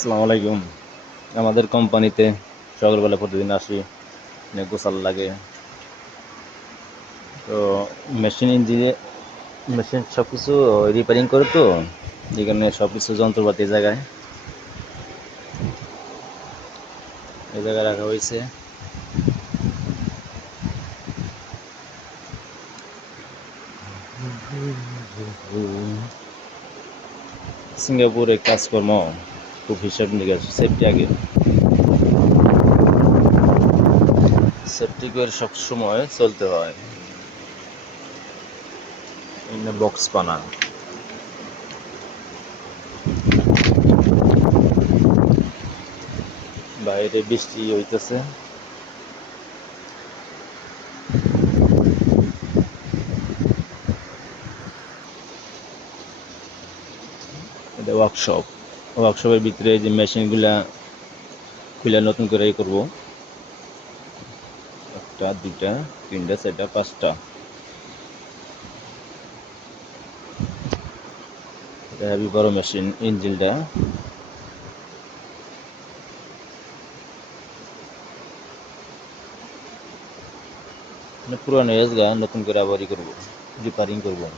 আসসালামু আলাইকুম। আমাদের কোম্পানিতে সকালবেলা প্রতিদিন আসি, অনেক গোছাল লাগে। তো মেশিন ইঞ্জিনে মেশিন সব কিছু রিপেয়ারিং করে, তো যেখানে সব কিছু যন্ত্রপাতি এই জায়গায় রাখা হয়েছে। সিঙ্গাপুরে কাজকর্ম খুব হিসাব নিকাশ, সেফটি আগে। সেফটি করে সব সময় চলতে হয়। বক্স পানা বাইরে বৃষ্টি হইতেছে। এটা ওয়ার্কশপের ভিতরে যে মেশিনগুলা খুলে নতুন করে করব। একটা, দুইটা, তিনটা, চারটা, পাঁচটা। এটা হেভি বড় মেশিন। ইঞ্জিনটা পুরানো হয়ে গেছে, নতুন করে আবার করবো, রিপেয়ারিং করবো।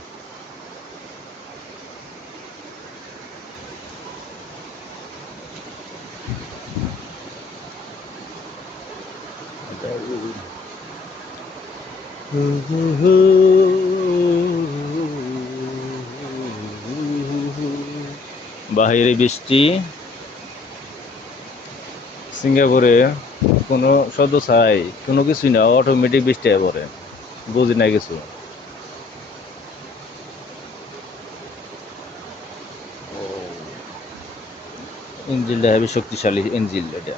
বাহিরে বৃষ্টি। সিঙ্গাপুরে কোনো শব্দ ছাড়াই, কোনো কিছুই না, অটোমেটিক বৃষ্টি হয়ে পড়ে, বুঝি না কিছু। ইঞ্জিনটা হেবি শক্তিশালী ইঞ্জিন এটা।